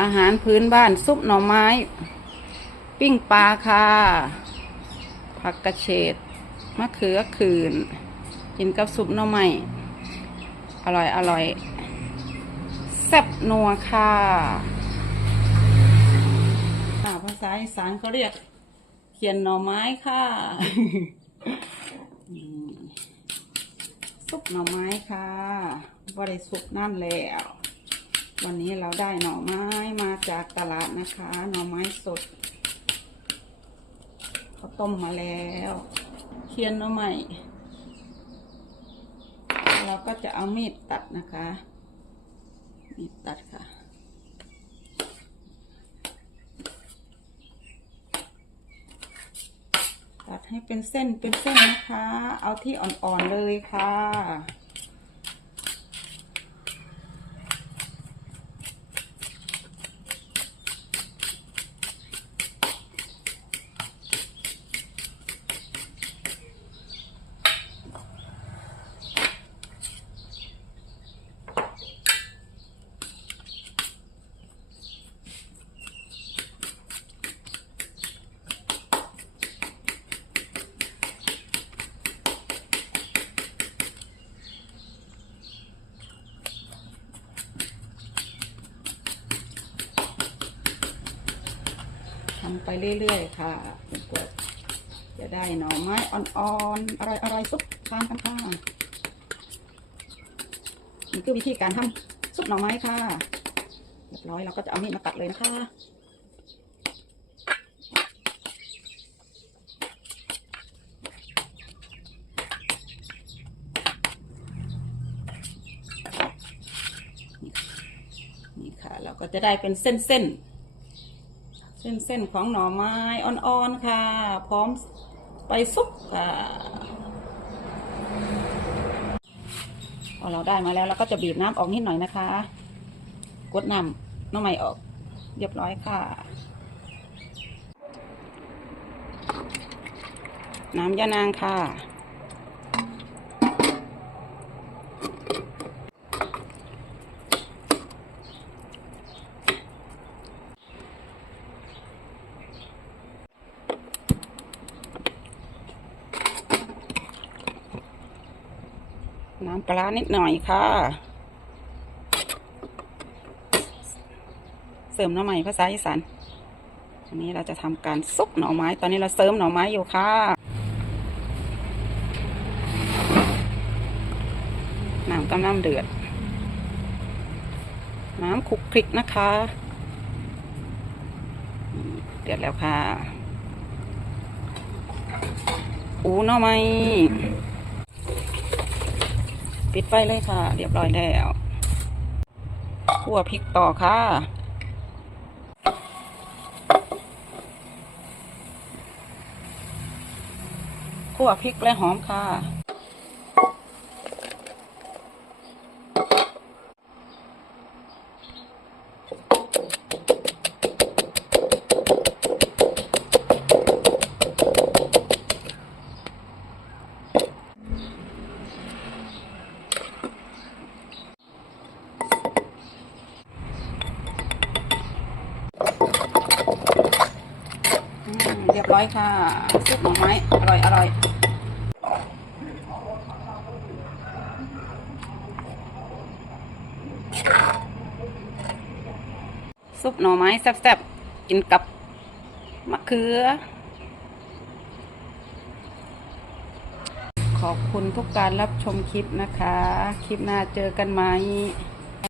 อาหารพื้นบ้านซุปหน่อไม้ ปิ้งปลาค่ะผักกระเฉดมะเขือคืน กินกับซุปหน่อไม้อร่อยอร่อยแซ่บนัวค่ะภาษาอีสานเขาเรียก เขียนหน่อไม้ค่ะซุปหน่อไม้ค่ะบริสุทธ์นั่นแล้ว วันนี้เราได้หน่อไม้มาจากตลาดนะคะ หน่อไม้สดเขาต้มมาแล้ว เคียนหน่อไม้เราก็จะเอามีดตัดนะคะ มีดตัดค่ะ ตัดให้เป็นเส้นเป็นเส้นนะคะ เอาที่อ่อนๆเลยค่ะ ไปเรื่อยๆค่ะจนกว่าจะได้หน่อไม้อ่อนๆอร่อยๆซุปทานกันค่ะนี่คือวิธีการทำซุปหน่อไม้ค่ะเรียบร้อยเราก็จะเอามีดมาตัดเลยนะคะนี่ค่ะเราก็จะได้เป็นเส้นๆ เส้นๆของหน่อไม้อ่อนๆค่ะ พร้อมไปซุปค่ะพอเราได้มาแล้วเราก็จะบีบน้ำออกนิดหน่อยนะคะ กดน้ำน้ำใหม่ออกเรียบร้อยค่ะ น้ำยานางค่ะ น้ำปลานิดหน่อยค่ะ เสริมหน่อไม้ภาษาอีสานอันนี้เราจะทำการซุปหน่อไม้ ตอนนี้เราเสริมหน่อไม้อยู่ค่ะ น้ำกำลังเดือด น้ำคลุกคลิกนะคะ เดือดแล้วค่ะ อูหน่อไม้ ปิดไฟเลยค่ะ เรียบร้อยแล้วคั่วพริกต่อค่ะคั่วพริกและหอมค่ะ อืม เรียบร้อยค่ะซุปหน่อไม้อร่อยอร่อยซุปหน่อไม้แซ่บๆกินกับมะเขือ ขอบคุณทุกการรับชมคลิปนะคะ คลิปหน้าเจอกันไหม